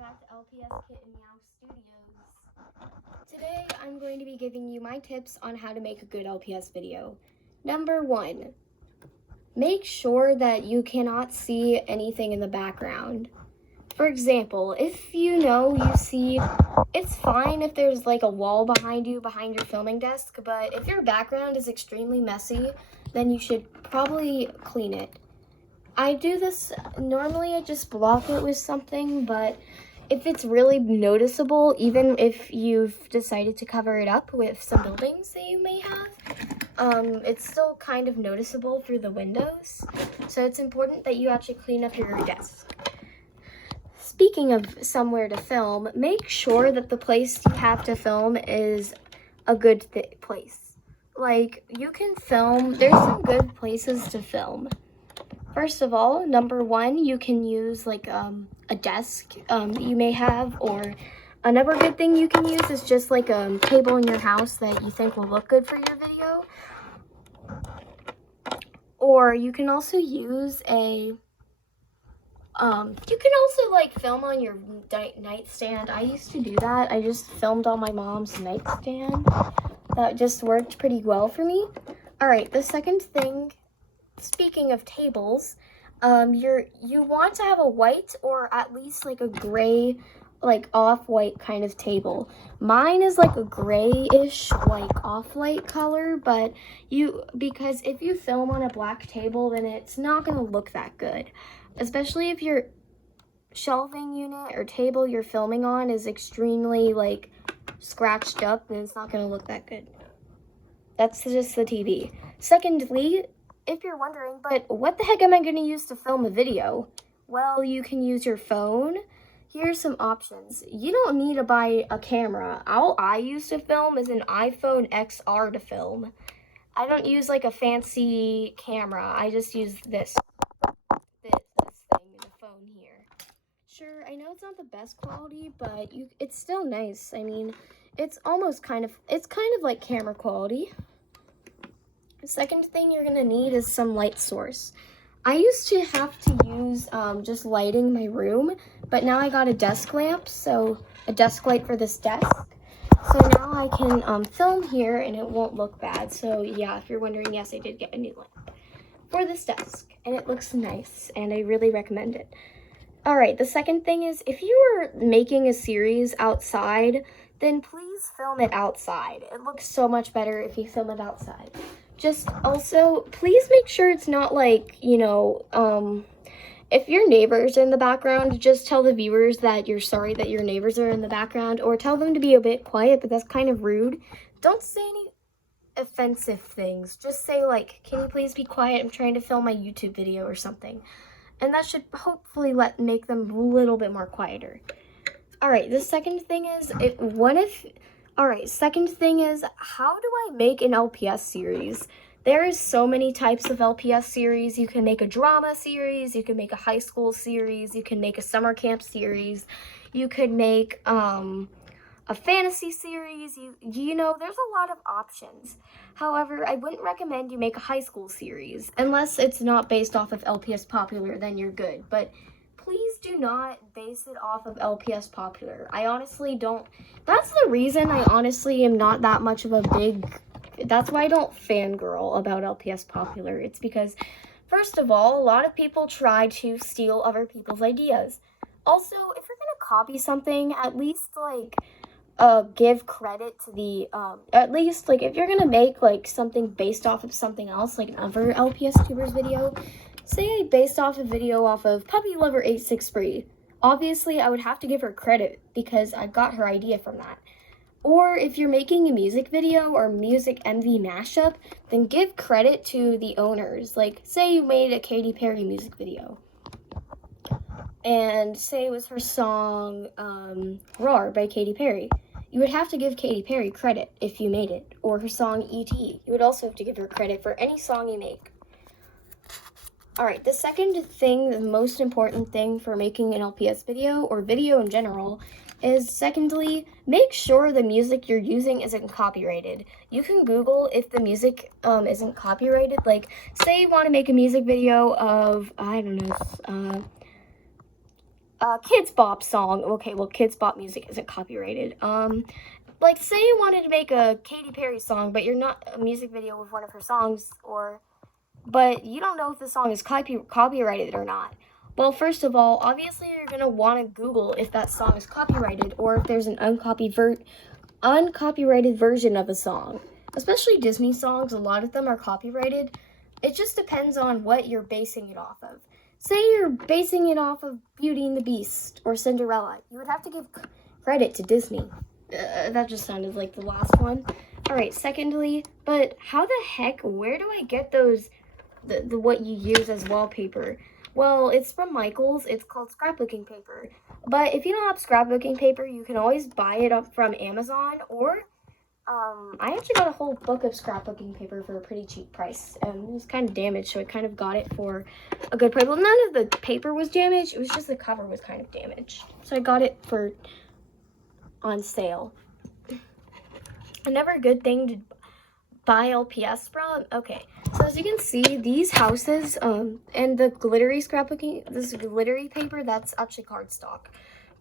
back to LPS Kit and Meow Studios. Today I'm going to be giving you my tips on how to make a good LPS video. Number 1, make sure that you cannot see anything in the background. For example, if you see, it's fine if there's like a wall behind you, behind your filming desk, but if your background is extremely messy, then you should probably clean it. I do this, normally I just block it with something, but if it's really noticeable, even if you've decided to cover it up with some buildings that you may have, it's still kind of noticeable through the windows. So it's important that you actually clean up your desk. Speaking of somewhere to film, make sure that the place you have to film is a good place. Like, you can film, there's some good places to film. First of all, number 1, you can use like a desk you may have, or another good thing you can use is just like a table in your house that you think will look good for your video. Or you can also use you can also like film on your nightstand. I used to do that. I just filmed on my mom's nightstand. That just worked pretty well for me. All right, the second thing, speaking of tables, you want to have a white or at least like a gray, like off-white kind of table. Mine is like a grayish, like off-white color, but because if you film on a black table, then it's not gonna look that good. Especially if your shelving unit or table you're filming on is extremely like scratched up, then it's not gonna look that good. That's just the TV. Secondly, if you're wondering, but what the heck am I going to use to film a video? Well, you can use your phone. Here's some options. You don't need to buy a camera. All I use to film is an iPhone XR to film. I don't use like a fancy camera. I just use this thing in the phone here. Sure, I know it's not the best quality, but it's still nice. I mean, it's kind of like camera quality. The second thing you're gonna need is some light source. I used to have to use just lighting my room, but now I got a desk lamp, so a desk light for this desk. So now I can film here and it won't look bad. So yeah, if you're wondering, yes, I did get a new lamp for this desk, and it looks nice, and I really recommend it. All right, the second thing is, if you are making a series outside, then please film it outside. It looks so much better if you film it outside. Just also, please make sure it's not like, if your neighbors are in the background, just tell the viewers that you're sorry that your neighbors are in the background, or tell them to be a bit quiet, but that's kind of rude. Don't say any offensive things. Just say like, can you please be quiet? I'm trying to film my YouTube video or something. And that should hopefully make them a little bit more quieter. All right, the second thing is, second thing is, how do I make an LPS series? There is so many types of LPS series. You can make a drama series, you can make a high school series, you can make a summer camp series, you could make a fantasy series, there's a lot of options. However, I wouldn't recommend you make a high school series, unless it's not based off of LPS Popular, then you're good. But please do not base it off of LPS Popular. I honestly don't. That's the reason I honestly am not that much of that's why I don't fangirl about LPS Popular. It's because, first of all, a lot of people try to steal other people's ideas. Also, if you're gonna copy something, at least give credit to the, at least if you're gonna make something based off of something else, like another LPS tuber's video, say I based off a video off of Puppy Lover 863. Obviously, I would have to give her credit because I got her idea from that. Or if you're making a music video or music MV mashup, then give credit to the owners. Like, say you made a Katy Perry music video, and say it was her song, Roar by Katy Perry. You would have to give Katy Perry credit if you made it, or her song E.T. You would also have to give her credit for any song you make. All right, the second thing, the most important thing for making an LPS video, or video in general, is secondly, make sure the music you're using isn't copyrighted. You can Google if the music isn't copyrighted. Like, say you want to make a music video of, I don't know, Kids Bop song. Okay, well, Kids Bop music isn't copyrighted. Like, say you wanted to make a Katy Perry song, but you're not a music video with one of her songs, but you don't know if the song is copyrighted or not. Well, first of all, obviously you're gonna want to Google if that song is copyrighted or if there's an uncopyrighted version of a song. Especially Disney songs, a lot of them are copyrighted. It just depends on what you're basing it off of. Say you're basing it off of Beauty and the Beast or Cinderella. You would have to give credit to Disney. That just sounded like the last one. Alright, secondly, but how the heck, where do I get those, the what you use as wallpaper? Well, it's from Michaels. It's called scrapbooking paper. But if you don't have scrapbooking paper, you can always buy it up from Amazon, or I actually got a whole book of scrapbooking paper for a pretty cheap price, and it was kind of damaged, so I kind of got it for a good price. Well, none of the paper was damaged, it was just the cover was kind of damaged. So I got it on sale. Another good thing to buy LPS from, okay, so as you can see, these houses, and the glittery scrapbooking, this glittery paper, that's actually cardstock.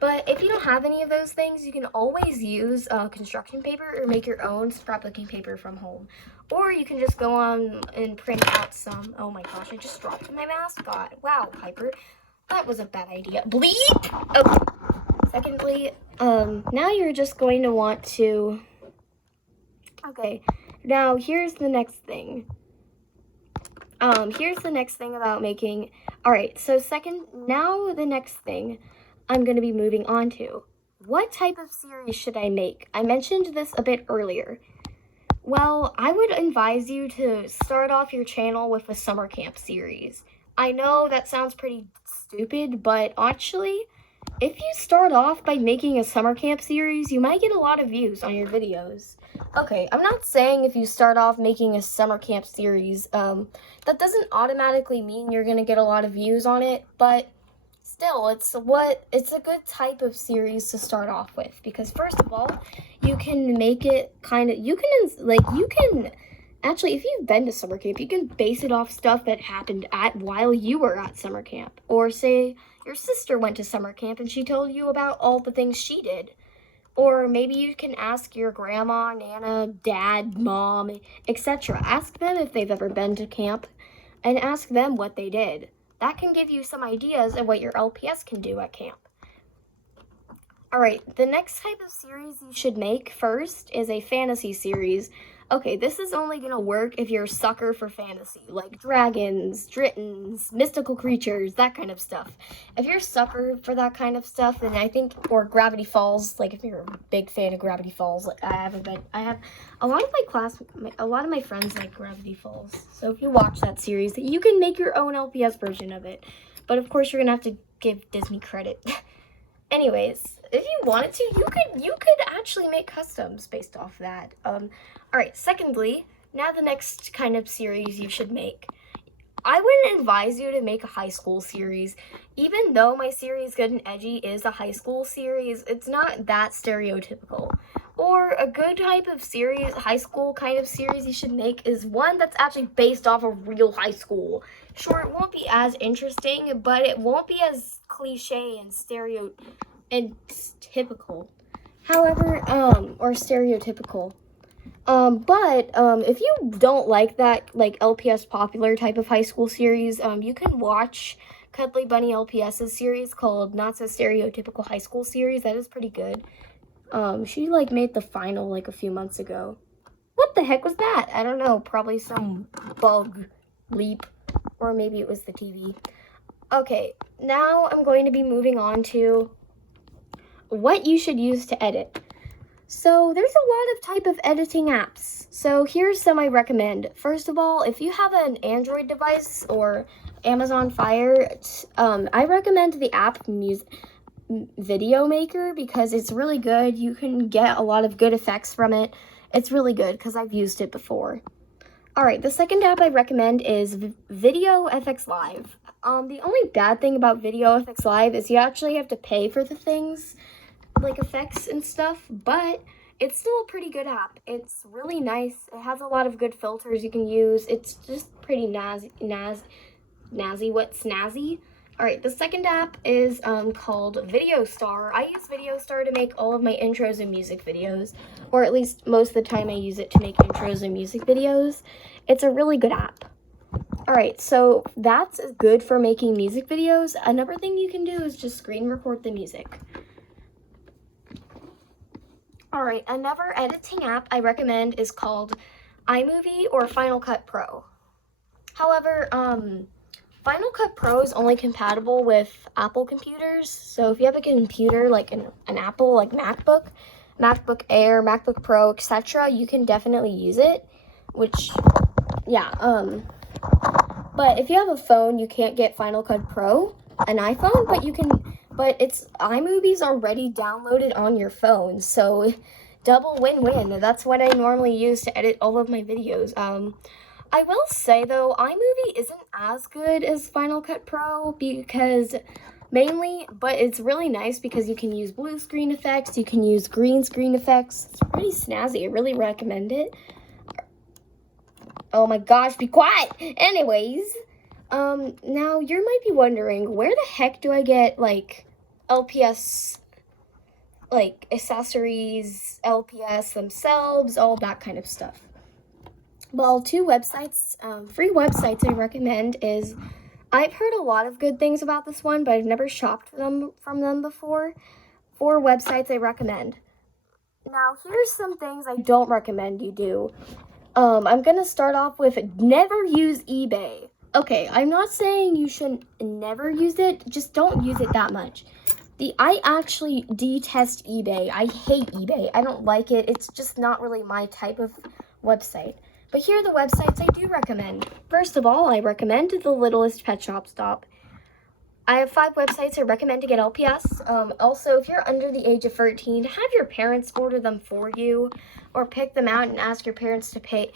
But if you don't have any of those things, you can always use construction paper or make your own scrapbooking paper from home. Or you can just go on and print out some, oh my gosh, I just dropped my mascot. Wow, Piper, that was a bad idea. Bleep! Okay. Secondly, now you're just going to want to, okay, now here's the next thing. Here's the next thing about making, alright, so now the next thing I'm going to be moving on to. What type of series should I make? I mentioned this a bit earlier. Well, I would advise you to start off your channel with a summer camp series. I know that sounds pretty stupid, but actually, if you start off by making a summer camp series, you might get a lot of views on your videos. Okay, I'm not saying if you start off making a summer camp series, that doesn't automatically mean you're going to get a lot of views on it, but still, it's a good type of series to start off with, because first of all, you can make it actually, if you've been to summer camp, you can base it off stuff that happened while you were at summer camp. Or say your sister went to summer camp and she told you about all the things she did. Or maybe you can ask your grandma, nana, dad, mom, etc. Ask them if they've ever been to camp and ask them what they did. That can give you some ideas of what your LPS can do at camp. Alright, the next type of series you should make first is a fantasy series. Okay, this is only going to work if you're a sucker for fantasy, like dragons, drittons, mystical creatures, that kind of stuff. If you're a sucker for that kind of stuff, then I think, or Gravity Falls, like if you're a big fan of Gravity Falls, like I have a lot of my friends like Gravity Falls. So if you watch that series, you can make your own LPS version of it. But of course, you're going to have to give Disney credit. Anyways, if you wanted to, you could actually make customs based off that. Alright, secondly, now the next kind of series you should make. I wouldn't advise you to make a high school series. Even though my series Good and Edgy is a high school series, it's not that stereotypical. Or a good type of series, high school kind of series you should make is one that's actually based off a real high school. Sure, it won't be as interesting, but it won't be as cliche and typical. However, or stereotypical. But if you don't like that, like, LPS popular type of high school series, you can watch Cuddly Bunny LPS's series called Not So Stereotypical High School Series. That is pretty good. She, like, made the final, like, a few months ago. What the heck was that? I don't know. Probably some bug leap. Or maybe it was the TV. Okay, now I'm going to be moving on to what you should use to edit. So there's a lot of type of editing apps. So here's some I recommend. First of all, if you have an Android device or Amazon Fire, I recommend the app Video Maker because it's really good. You can get a lot of good effects from it. It's really good because I've used it before. Alright, the second app I recommend is Video FX Live. The only bad thing about Video FX Live is you actually have to pay for the things, like effects and stuff, but it's still a pretty good app. It's really nice. It has a lot of good filters you can use. It's just pretty snazzy. All right, the second app is called Video Star. I use Video Star to make all of my intros and music videos, or at least most of the time I use it to make intros and music videos. It's a really good app. All right, so that's good for making music videos. Another thing you can do is just screen record the music. All right, another editing app I recommend is called iMovie or Final Cut Pro. However, Final Cut Pro is only compatible with Apple computers. So if you have a computer like an Apple, like MacBook Air, MacBook Pro, etc., you can definitely use it. Which, yeah, but if you have a phone, you can't get Final Cut Pro, an iPhone, but it's iMovie's already downloaded on your phone, so double win-win. That's what I normally use to edit all of my videos. I will say though, iMovie isn't as good as Final Cut Pro but it's really nice because you can use blue screen effects, you can use green screen effects. It's pretty snazzy. I really recommend it. Oh my gosh, be quiet! Anyways, now you might be wondering, where the heck do I get, like, LPS, like, accessories, LPS themselves, all that kind of stuff? Well, two websites, free websites I recommend is, I've heard a lot of good things about this one, but I've never shopped from them before. 4 websites I recommend. Now, here's some things I don't recommend you do. I'm gonna start off with never use eBay. Okay, I'm not saying you should never use it, just don't use it that much. I actually detest eBay. I hate eBay. I don't like it. It's just not really my type of website. But here are the websites I do recommend. First of all, I recommend The Littlest Pet Shop Stop. I have 5 websites I recommend to get LPS. Also, if you're under the age of 13, have your parents order them for you or pick them out and ask your parents to pay.